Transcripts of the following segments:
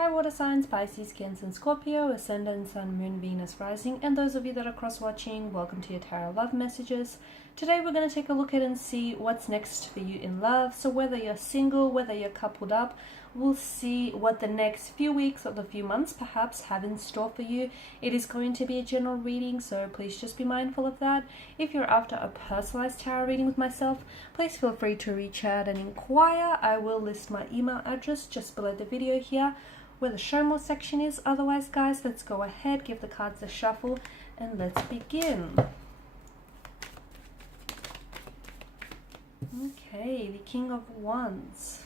Hi water signs, Pisces, Cancer and Scorpio, Ascendant, Sun, Moon, Venus, Rising, and those of you that are cross-watching, welcome to your Tarot Love Messages. Today we're going to take a look at and see what's next for you in love. So whether you're single, whether you're coupled up, we'll see what the next few weeks or the few months perhaps have in store for you. It is going to be a general reading, so please just be mindful of that. If you're after a personalized tarot reading with myself, please feel free to reach out and inquire. I will list my email address just below the video here, where the show more section is. Otherwise, guys, let's go ahead, give the cards a shuffle, and let's begin. Okay, the King of Wands.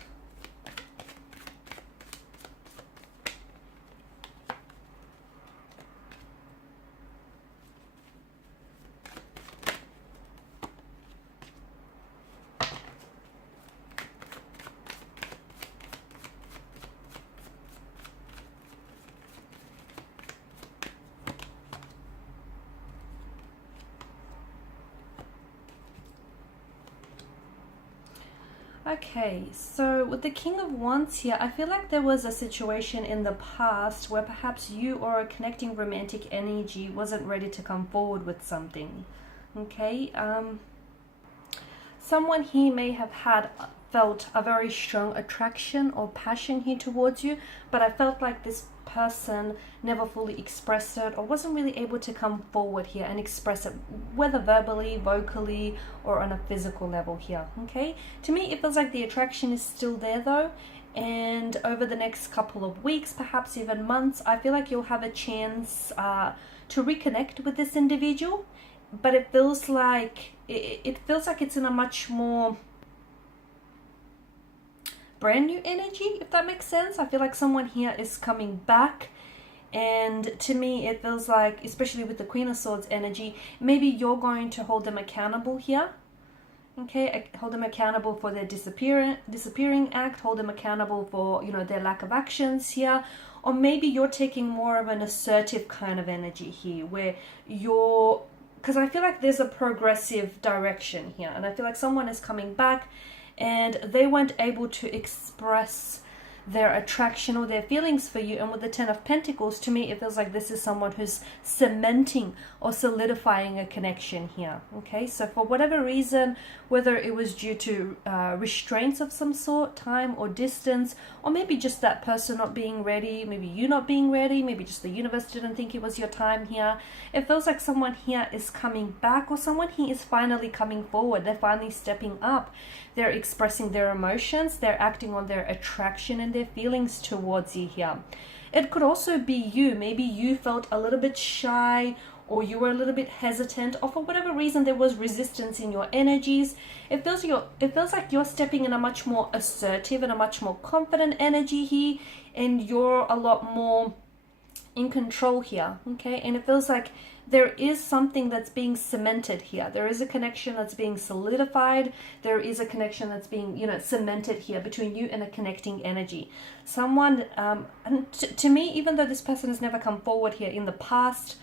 Okay, so with the King of Wands here, I feel like there was a situation in the past where perhaps you or a connecting romantic energy wasn't ready to come forward with something. Okay, someone here may have felt a very strong attraction or passion here towards you, but I felt like this person never fully expressed it or wasn't really able to come forward here and express it, whether verbally, vocally, or on a physical level here. Okay, to me it feels like the attraction is still there though, and over the next couple of weeks, perhaps even months, I feel like you'll have a chance to reconnect with this individual, but it feels like it's in a much more brand new energy, if that makes sense. I feel like someone here is coming back, and to me it feels like, especially with the Queen of Swords energy, maybe you're going to hold them accountable here. Okay, hold them accountable for their disappearing act, hold them accountable for, you know, their lack of actions here, or maybe you're taking more of an assertive kind of energy here, where because I feel like there's a progressive direction here, and I feel like someone is coming back and they weren't able to express their attraction or their feelings for you. And with the Ten of Pentacles, to me it feels like this is someone who's cementing or solidifying a connection here. Okay, so for whatever reason, whether it was due to restraints of some sort, time or distance, or maybe just that person not being ready, maybe you not being ready, maybe just the universe didn't think it was your time here, it feels like someone here is coming back, or someone here is finally coming forward. They're finally stepping up, they're expressing their emotions, they're acting on their attraction and their feelings towards you here. It could also be you. Maybe you felt a little bit shy, or you were a little bit hesitant, or for whatever reason there was resistance in your energies. It feels like you're stepping in a much more assertive and a much more confident energy here, and you're a lot more in control here. Okay, and it feels like there is something that's being cemented here. There is a connection that's being solidified. There is a connection that's being, you know, cemented here between you and a connecting energy. Someone, and to me, even though this person has never come forward here in the past,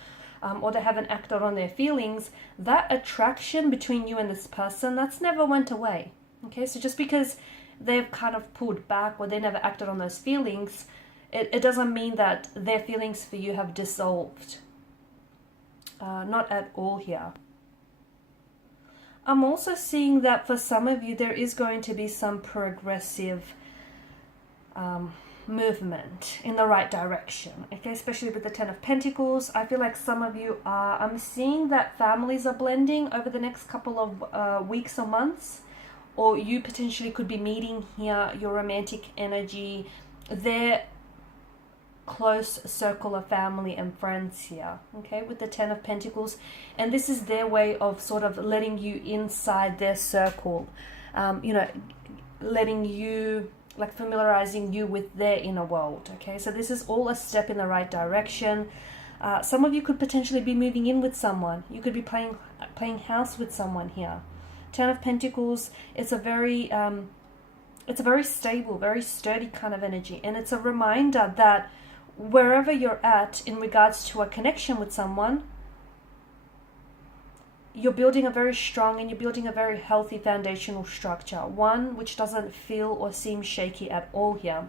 or they haven't acted on their feelings, that attraction between you and this person, that's never went away. Okay, so just because they've kind of pulled back or they never acted on those feelings, it doesn't mean that their feelings for you have dissolved. Not at all here. I'm also seeing that for some of you there is going to be some progressive movement in the right direction. Okay, especially with the Ten of Pentacles. I feel like some of you are, I'm seeing that families are blending over the next couple of weeks or months, or you potentially could be meeting here your romantic energy, their close circle of family and friends here. Okay, with the Ten of Pentacles, and this is their way of sort of letting you inside their circle, you know, letting you, like, familiarizing you with their inner world. Okay, so this is all a step in the right direction. Some of you could potentially be moving in with someone. You could be playing house with someone here. Ten of Pentacles, it's a very stable, very sturdy kind of energy, and it's a reminder that wherever you're at in regards to a connection with someone, you're building a very strong and you're building a very healthy foundational structure, one which doesn't feel or seem shaky at all here.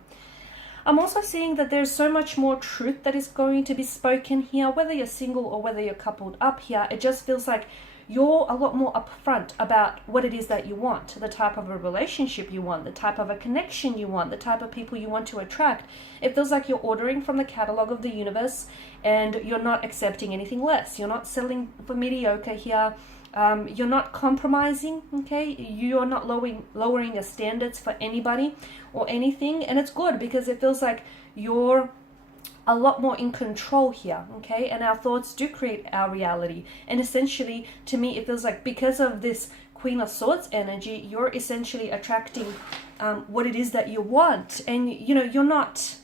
I'm also seeing that there's so much more truth that is going to be spoken here, whether you're single or whether you're coupled up here. It just feels like you're a lot more upfront about what it is that you want, the type of a relationship you want, the type of a connection you want, the type of people you want to attract. It feels like you're ordering from the catalog of the universe and you're not accepting anything less. You're not settling for mediocre here. You're not compromising, okay? You're not lowering your standards for anybody or anything. And it's good because it feels like you're a lot more in control here, okay? And our thoughts do create our reality. And essentially, to me, it feels like because of this Queen of Swords energy, you're essentially attracting what it is that you want. And, you know, you're not,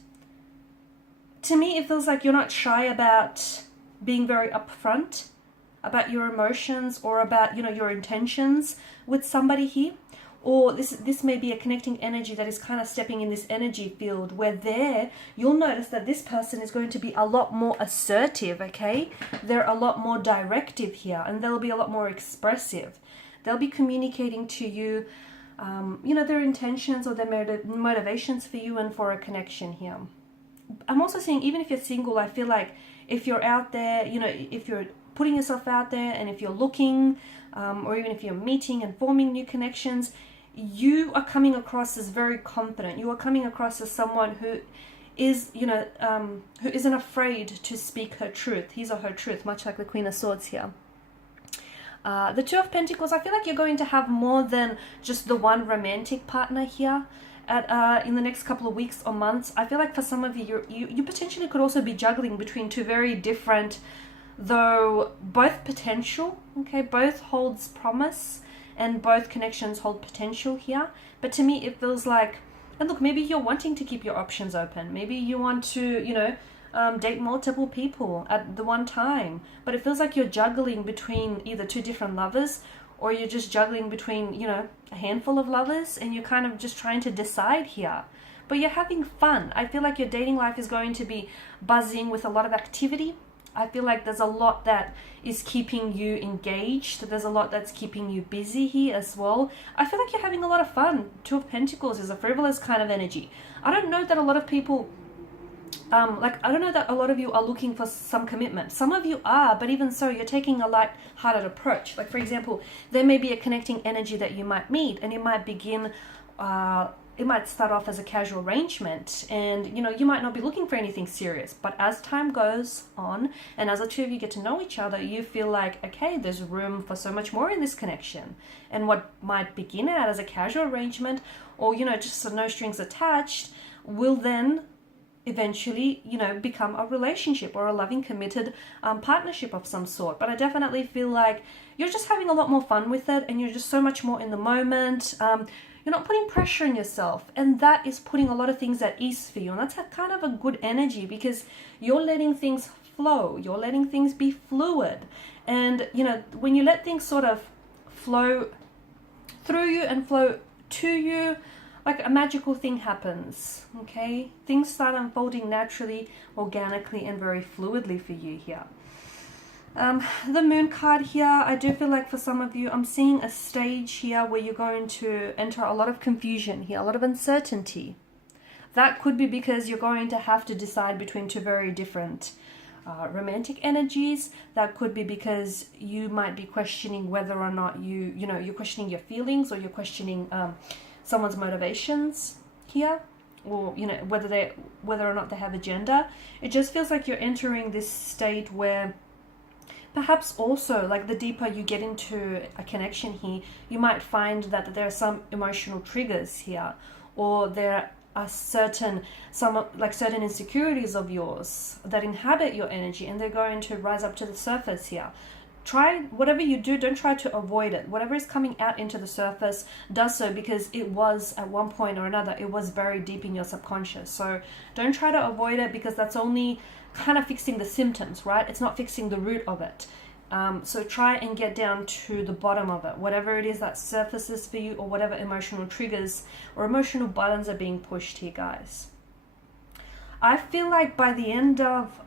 to me, it feels like you're not shy about being very upfront about your emotions or about, you know, your intentions with somebody here. Or this may be a connecting energy that is kind of stepping in this energy field where you'll notice that this person is going to be a lot more assertive, okay? They're a lot more directive here, and they'll be a lot more expressive. They'll be communicating to you, you know, their intentions or their motivations for you and for a connection here. I'm also seeing, even if you're single, I feel like if you're out there, you know, if you're putting yourself out there and if you're looking, or even if you're meeting and forming new connections, you are coming across as very confident. You are coming across as someone who is, you know, who isn't afraid to speak her truth, his or her truth, much like the Queen of Swords here. The Two of Pentacles, I feel like you're going to have more than just the one romantic partner here in the next couple of weeks or months. I feel like for some of you, you potentially could also be juggling between two very different, though both potential, okay, both holds promise and both connections hold potential here. But to me, it feels like, and look, maybe you're wanting to keep your options open. Maybe you want to, you know, date multiple people at the one time. But it feels like you're juggling between either two different lovers, or you're just juggling between, you know, a handful of lovers, and you're kind of just trying to decide here. But you're having fun. I feel like your dating life is going to be buzzing with a lot of activity. I feel like there's a lot that is keeping you engaged. There's a lot that's keeping you busy here as well. I feel like you're having a lot of fun. Two of Pentacles is a frivolous kind of energy. I don't know that a lot of people, I don't know that a lot of you are looking for some commitment. Some of you are, but even so, you're taking a light-hearted approach. Like, for example, there may be a connecting energy that you might meet, and it might begin, it might start off as a casual arrangement, and, you know, you might not be looking for anything serious. But as time goes on, and as the two of you get to know each other, you feel like, okay, there's room for so much more in this connection. And what might begin out as a casual arrangement, or, you know, just so no strings attached, will then eventually, you know, become a relationship or a loving, committed partnership of some sort. But I definitely feel like you're just having a lot more fun with it, and you're just so much more in the moment. You're not putting pressure on yourself, and that is putting a lot of things at ease for you. And that's a kind of a good energy, because you're letting things flow. You're letting things be fluid. And, you know, when you let things sort of flow through you and flow to you, like a magical thing happens, okay? Things start unfolding naturally, organically, and very fluidly for you here. The Moon card here, I do feel like for some of you, I'm seeing a stage here where you're going to enter a lot of confusion here, a lot of uncertainty. That could be because you're going to have to decide between two very different romantic energies. That could be because you might be questioning whether or not you're questioning your feelings, or you're questioning someone's motivations here, or, you know, whether or not they have a gender. It just feels like you're entering this state where perhaps also, like, the deeper you get into a connection here, you might find that there are some emotional triggers here, or there are certain insecurities of yours that inhabit your energy, and they're going to rise up to the surface here. Try, whatever you do, don't try to avoid it. Whatever is coming out into the surface, does so because it was, at one point or another, it was very deep in your subconscious. So don't try to avoid it, because that's only kind of fixing the symptoms, right? It's not fixing the root of it. So try and get down to the bottom of it, whatever it is that surfaces for you, or whatever emotional triggers or emotional buttons are being pushed here, guys. I feel like by the end of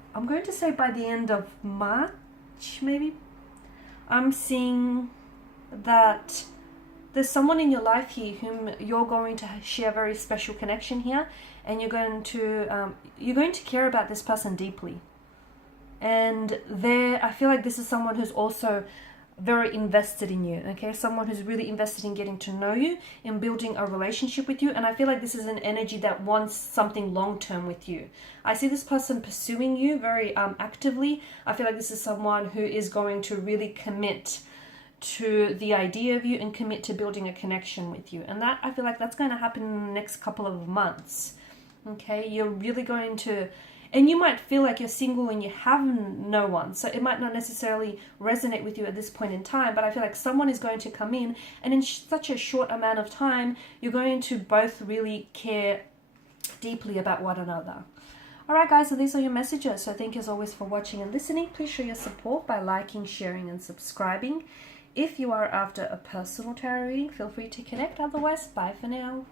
March, maybe, I'm seeing that there's someone in your life here whom you're going to share a very special connection here, and you're going to care about this person deeply. And I feel like this is someone who's also very invested in you, okay? Someone who's really invested in getting to know you, in building a relationship with you. And I feel like this is an energy that wants something long-term with you. I see this person pursuing you very actively. I feel like this is someone who is going to really commit to the idea of you and commit to building a connection with you. And that, I feel like that's going to happen in the next couple of months, okay? You're really going to... And you might feel like you're single and you have no one. So it might not necessarily resonate with you at this point in time. But I feel like someone is going to come in. And in such a short amount of time, you're going to both really care deeply about one another. Alright guys, so these are your messages. So thank you as always for watching and listening. Please show your support by liking, sharing and subscribing. If you are after a personal tarot reading, feel free to connect. Otherwise, bye for now.